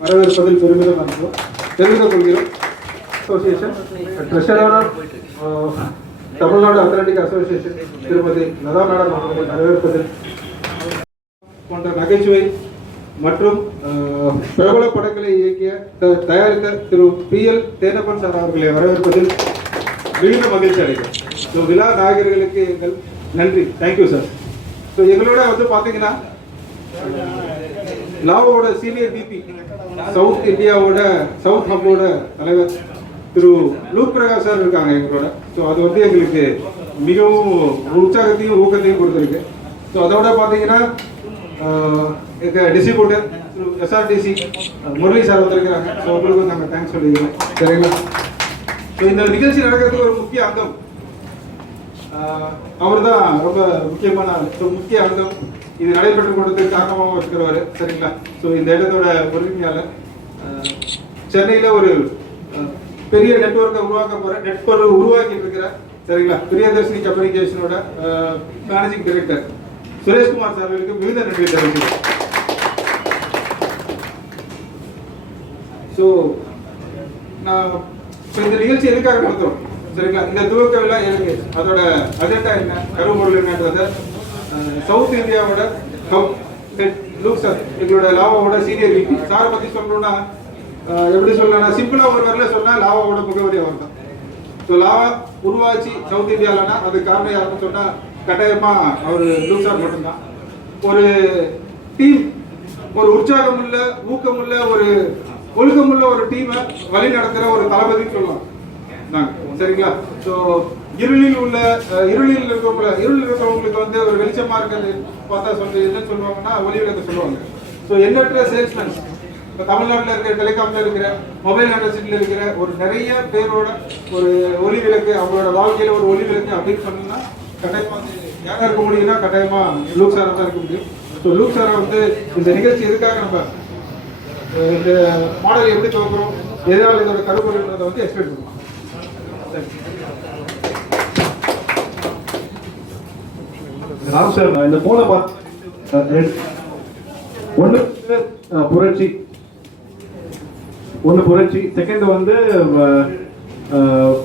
வரவேற்பதில் பெருமிதம் கொள்கிறோம். Association treasurer Tamil Nadu athletic association திருமதி லதா மேடம் அவர்களை வரவேற்பதில் போன்ற நகைச்சுவை மற்றும் பிரபல படங்களை இயக்கிய தயாரித்த திரு PL தேனப்பன் சார் அவர்களை வரவேற்பதில் மிகுந்த மகிழ்ச்சி அடைகிறோம். ஸோ விழா நாயகர்களுக்கு எங்கள் நன்றி. Thank you sir. ஸோ எங்களோட வந்து பார்த்தீங்கன்னா லாவோட சீனியர் VP சவுத் இந்தியாவோட சவுத் ஹப்போட தலைவர் திரு லூக் பிரகாஷ் சார் இருக்காங்க எங்களோட. ஸோ அது வந்து எங்களுக்கு மிகவும் உற்சாகத்தையும் ஊக்கத்தையும் கொடுத்துருக்கு. ஸோ அதோட பார்த்தீங்கன்னா எங்கள் டிஸ்ட்ரிபியூட்டர் திரு SRTC முரளி சார் வந்திருக்கிறாங்க. ஸோ உங்களுக்கு நாங்கள் தேங்க்ஸ் சொல்லிக்கிறோம். சரிங்களா? ஸோ இந்த நிகழ்ச்சி நடக்கிறதுக்கு ஒரு முக்கிய அங்கம் அவர் தான். ரொம்ப முக்கியமான முக்கிய அங்கம் இது நடைபெற்று கொடுத்ததுக்கு காரணமாக இருக்கிறவர். சரிங்களா? ஸோ இந்த இடத்தோட உரிமையாளர் சென்னையில் ஒரு பெரிய நெட்வொர்க்கை உருவாக்கிட்டு இருக்கிற சரிங்களா பிரியதர்ஷினி கம்யூனிகேஷனோட மேனேஜிங் டைரக்டர் சுரேஷ்குமார் சார்களுக்கு மிகுந்த நன்றி தெரிவிக்கிறேன். ஸோ நான் இந்த நிகழ்ச்சி எதுக்காக நடத்துகிறோம் சரிங்களா? இந்த துவக்க விழா எனக்கு அதோட அஜெண்டா என்ன, கரும்பொருள் என்னன்றத சவுத் இந்தியாவோட லூக் சார் எங்களோட லாவாவோட சீனியர் VP சாரை பற்றி சொல்லணும்னா எப்படி சொல்லலாம், சிம்பிளா ஒரு வரல சொன்னா லாவாவோட முகவரி அவர் தான். ஸோ லாவா உருவாச்சு சவுத் இந்தியாவிலனா அதுக்கு காரணம் யாருன்னு சொன்னா கட்டாயமா அவர் லூக் சார் மட்டும்தான். ஒரு டீம், ஒரு உற்சாகமுள்ள ஊக்கமுள்ள ஒரு ஒழுக்கமுள்ள ஒரு டீமை வழி நடத்துற ஒரு தளபதினு சொல்லலாம் சரிங்களா? ஸோ இருளில் இருக்கிறவங்களுக்கு வந்து ஒரு வெளிச்சமா இருக்கிறது பார்த்தா என்ன சொல்லுவாங்கன்னா ஒளி விளக்கு சொல்லுவாங்க. ஸோ எண்ணற்ற சேல்ஸ்மேன்ஸ் இப்போ தமிழ்நாட்டில் இருக்கிற டெலிகாம்ல இருக்கிற மொபைல் இண்டஸ்ட்ரியில் இருக்கிற ஒரு நிறைய பேரோட ஒரு ஒளி விளக்கு அவங்களோட வாழ்க்கையில ஒரு ஒளி விளக்கு அப்படின்னு சொன்னா கட்டாயமா யாரா இருக்க முடியும்னா கட்டாயமா லூக் சாரா தான் இருக்க முடியும். ஸோ லூக் சாரை வந்து இந்த நிகழ்ச்சி எதுக்காக நம்ம இந்த மாடல் எப்படி துவக்கிறோம், எதனால இதோட கருப்பொருள்ன்றதை வந்து எக்ஸ்பிளைன் பண்ணுவோம். ராம் சார் இந்த போன பார்த்து ஒன்று புரட்சி, செகண்ட் வந்து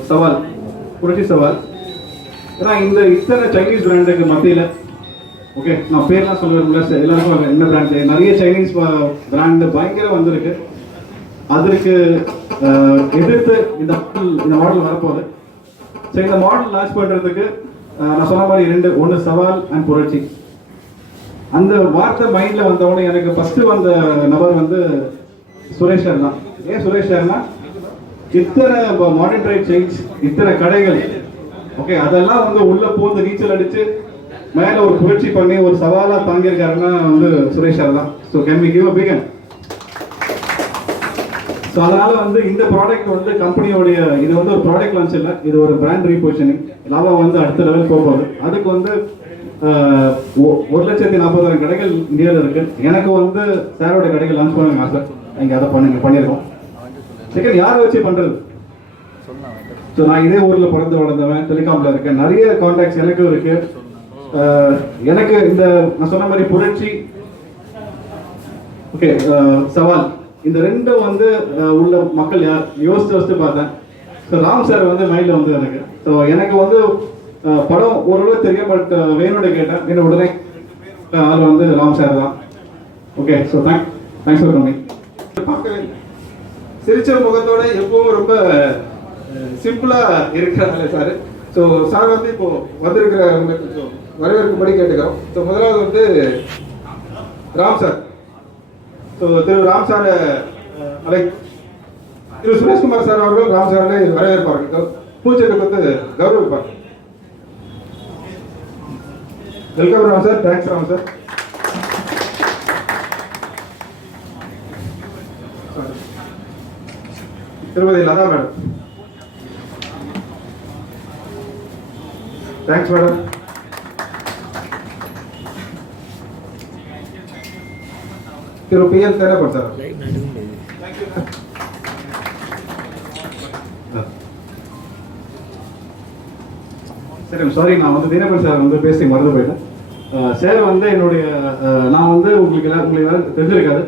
சவால், புரட்சி சவால். ஏன்னா இந்த இத்தனை சைனீஸ் பிராண்டுக்கு மத்தியில் ஓகே நான் பேர்லாம் சொல்லுவேன்ல எல்லாருக்கும் என்ன பிராண்டு நிறைய சைனீஸ் பிராண்டு பயங்கர வந்திருக்கு. அதற்கு எதிர்த்து இந்த மாடல் வரப்போகுது. ஸோ இந்த மாடல் லான்ச் பண்ணுறதுக்கு நான் சொன்ன மாதிரி ஒன்று சவால் அண்ட் புரட்சி. அந்த வார்த்தை மைண்டில் வந்தவொடனே எனக்கு ஃபஸ்ட்டு வந்த நபர் வந்து சுரேஷ் சார் தான். ஏன் சுரேஷ் சார்னா இத்தனை மாடர்ன் ட்ரேட் செயின்ஸ், இத்தனை கடைகள் ஓகே அதெல்லாம் வந்து உள்ள போந்து நீச்சல் அடிச்சு மேலே ஒரு புரட்சி பண்ணி ஒரு சவாலாக தாங்கியிருக்காருன்னா வந்து சுரேஷ் சார் தான். So can we give a big hand. So அதனால வந்து இந்த ப்ராடக்ட் வந்து கம்பெனியோடைய இது வந்து ஒரு ப்ராடக்ட் லான்ச் இல்லை, இது ஒரு பிராண்ட் ரீபொசிஷனிங். லாவா வந்து அடுத்த லெவல் போகுது. அதுக்கு வந்து 1,40,000 கடைகள் இந்தியாவில் இருக்கு. எனக்கு வந்து சாரோட கடைகள் லான்ச் பண்ணுங்க ஆசை. இங்கே அதை பண்ணியிருக்கோம். செகண்ட் யாரை வச்சு பண்றது? ஸோ நான் இதே ஊரில் பிறந்து வளர்ந்தவன், டெலிகாம்ல இருக்கேன், நிறைய கான்டாக்ட்ஸ் எனக்கும் இருக்கு. எனக்கு இந்த நான் சொன்ன மாதிரி புரட்சி ஓகே சவால் இந்த ரெண்டும் வந்து உள்ள மக்கள் யார் யோசிச்சு பார்த்தேன். ஸோ ராம் சார் வந்து மைண்டில் வந்து எனக்கு. ஸோ எனக்கு வந்து படம் ஓரளவு தெரியும், பட் வேணுடைய கேட்டேன். வேணும் உடனே ஆள் வந்து ராம் சார் தான். Okay so thanks for coming. பார்க்கவே சிரிச்ச முகத்தோட எப்பவும் ரொம்ப சிம்பிளா இருக்கிறாங்க சார். ஸோ சார் வந்து இப்போ வந்திருக்கிறவங்களுக்கு கொஞ்சம் வரவேற்கும்படி கேட்டுக்கிறோம். ஸோ முதலாவது வந்து ராம் சார். ஸோ திரு ராம் சார் திரு சுரேஷ்குமார் சார் அவர்கள் ராம் சாரை வரவேற்பார்கள், பூச்செட்டு கொடுத்து கௌரவிப்பார்கள். Welcome Ram sir. Thanks Ram sir. திருமதி லதா மேடம். Thanks madam. திரு PL தேனப்பன் சார். சரி சாரி, நான் வந்து தேனப்பன் சார் வந்து பேசி மறந்து போயிட்டேன். சார் வந்து என்னுடைய நான் வந்து உங்களுக்கு தெரிஞ்சிருக்காது.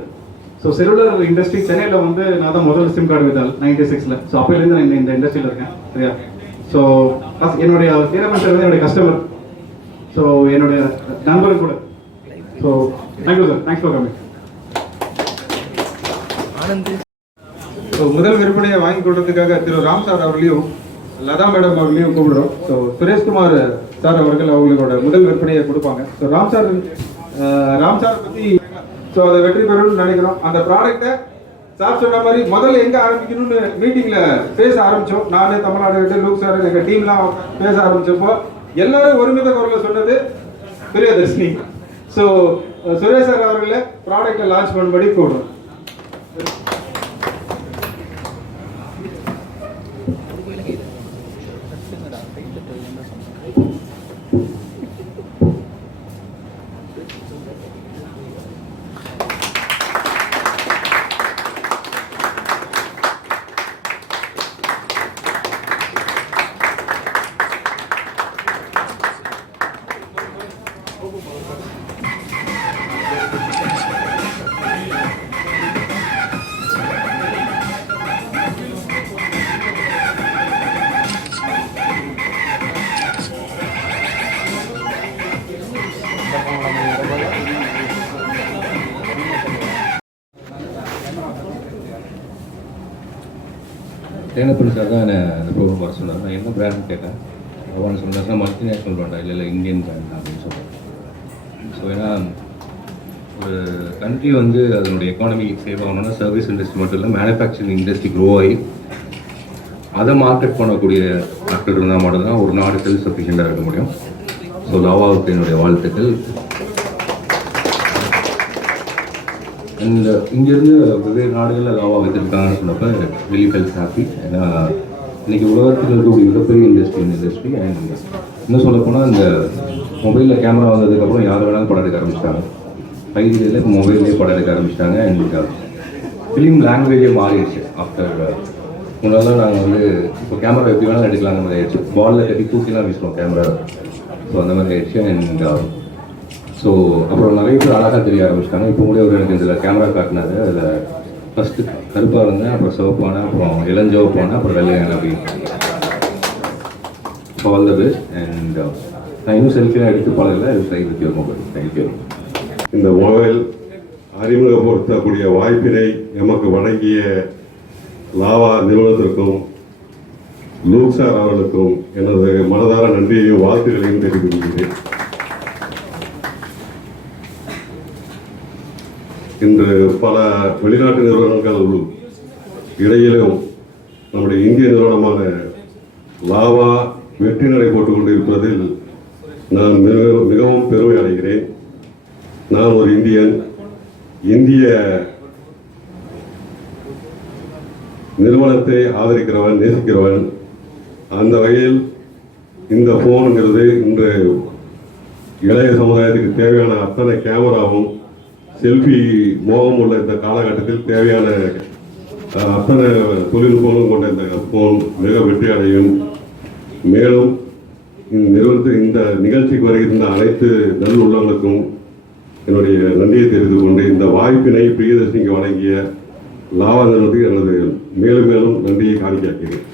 ஸோ செல்லுலர் இண்டஸ்ட்ரி சென்னையில் வந்து நான் தான் முதல் சிம் கார்டு வித்தால் 96ல். ஸோ அப்போலேருந்து நான் இந்த இண்டஸ்ட்ரியில் இருக்கேன் சரியா. ஸோ என்னுடைய வீரமன் சார் வந்து என்னுடைய கஸ்டமர், ஸோ என்னுடைய நண்பரும் கூட. So thank you sir, thanks for coming. So முதல் விற்பனையை வாங்கி கொடுத்ததுக்காக திரு ராம் சார் அவர்களையும் லதா மேடம் அவர்களையும் கூப்பிடுறோம். ஸோ சுரேஷ்குமார் சார் அவர்கள் அவங்களோட முதல் விற்பனையை கொடுப்பாங்க. ஸோ ராம் சார் பற்றி ஸோ அதை வெற்றி பெறணும்னு நினைக்கிறோம். அந்த ப்ராடக்டை சார் சொன்ன மாதிரி முதல்ல எங்கே ஆரம்பிக்கணும்னு மீட்டிங்கில் பேச ஆரம்பித்தோம். நானே தமிழ்நாடு லூக் சார் எங்கள் டீம்லாம் பேச ஆரம்பிச்சப்போ எல்லாரும் ஒருமித குரலில் சொன்னது பிரியதர்ஷினி. ஸோ சுரேஷ் சார் அவர்களை ப்ராடக்டை லான்ச் பண்ணும்படி கூப்பிடுறோம். தேனப்பள்ளி சார் தான் அந்த ப்ரோக்ராம் வர சொன்னார். நான் என்ன பிராண்ட் கேட்டேன். அவன் சொன்னார்னா மல்டிநேஷ்னல் பிராண்டா இல்லை இந்தியன் பிராண்ட் அப்படின்னு சொல்கிறேன். ஸோ ஏன்னா ஒரு கண்ட்ரி வந்து அதனுடைய எக்கானமி சேவ் ஆகணும்னா சர்வீஸ் இண்டஸ்ட்ரி மட்டும் இல்லை, மேனுஃபேக்சரிங் இண்டஸ்ட்ரி க்ரோ ஆகி அதை மார்க்கெட் பண்ணக்கூடிய ஆக்டர் இருந்தால் மட்டும்தான் ஒரு நாடு செல்ஃப் சஃபிஷியண்டாக இருக்க முடியும். ஸோ லாவாவுக்கு என்னுடைய வாழ்த்துக்கள். அண்ட் இங்கேருந்து வெவ்வேறு நாடுகளில் லாவா வச்சுருக்காங்கன்னு சொன்னப்போ ரியலி ஃபெல்ட் ஹாப்பி. ஏன்னா இன்றைக்கி உலகத்தில் இருக்கக்கூடிய மிகப்பெரிய இண்டஸ்ட்ரி அண்ட் இன்னும் சொல்லப்போனால் இந்த மொபைலில் கேமரா வந்ததுக்கப்புறம் யார் வேணாலும் படம் எடுக்க ஆரம்பிச்சிட்டாங்க. 5G இப்போ மொபைல்லேயே படம் எடுக்க ஆரம்பிச்சிட்டாங்க. அண்ட் ஃபிலிம் லாங்குவேஜே மாறிடுச்சு. ஆஃப்டர் முன்னாலாம் நாங்கள் வந்து இப்போ கேமரா எப்படி வேணாலும் எடுக்கலாங்க மாதிரி ஆயிடுச்சு. பாலில் கட்டி தூக்கிலாம் வீசுவோம் கேமரா. ஸோ அந்த மாதிரி ஆயிடுச்சு. அண்ட் ஸோ அப்புறம் நிறைய பேர் அழகாக தெரிய ஆரம்பிச்சிட்டாங்க. இப்போ கூட ஒரு எனக்கு இதில் கேமரா காட்டினாரு. அதில் ஃபஸ்ட்டு கருப்பாக இருந்தேன், அப்புறம் சிவப்பானேன், அப்புறம் இளஞ்சிவப்பானேன், அப்புறம் வெள்ளையான அப்படி வந்தது. அண்ட் நான் இன்னும் செல்ஃபியாக எடுத்து பழகல. இது try with your mobile. Thank you. இந்த மொபைல் அறிமுகப்படுத்தக்கூடிய வாய்ப்பினை எமக்கு வழங்கிய லாவா நிறுவனத்திற்கும் லூக் சார் அவர்களுக்கும் எனது மனதார நன்றியையும் வாழ்த்துக்களையும் தெரிவித்துக் கொள்கிறேன். இன்று பல வெளிநாட்டு நிறுவனங்கள் இடையிலும் நம்முடைய இந்திய நிறுவனமான லாவா வெற்றி நடை போட்டுக் கொண்டிருப்பதில் நான் மிகவும் பெருமை அடைகிறேன். நான் ஒரு இந்தியன், இந்திய நிறுவனத்தை ஆதரிக்கிறவன், நேசிக்கிறவன். அந்த வகையில் இந்த ஃபோனுங்கிறது இன்று இளைய சமுதாயத்துக்கு தேவையான அத்தனை கேமராவும் செல்ஃபி மோகம் உள்ள இந்த காலகட்டத்தில் தேவையான அத்தனை தொழில்நுட்பங்களும் கொண்ட இந்த ஃபோன் மிக வெற்றி அடையும். மேலும் இந்த நிகழ்ச்சிக்கு வருகின்ற அனைத்து நல் உள்ளவங்களுக்கும் என்னுடைய நன்றியை தெரிவித்துக் கொண்டு இந்த வாய்ப்பினை பிரியதர்ஷினிக்கு வழங்கிய லாவா நிறுவனத்துக்கு எனது மேலும் மேலும் நன்றியை காணிக்கையாக்கிறேன்.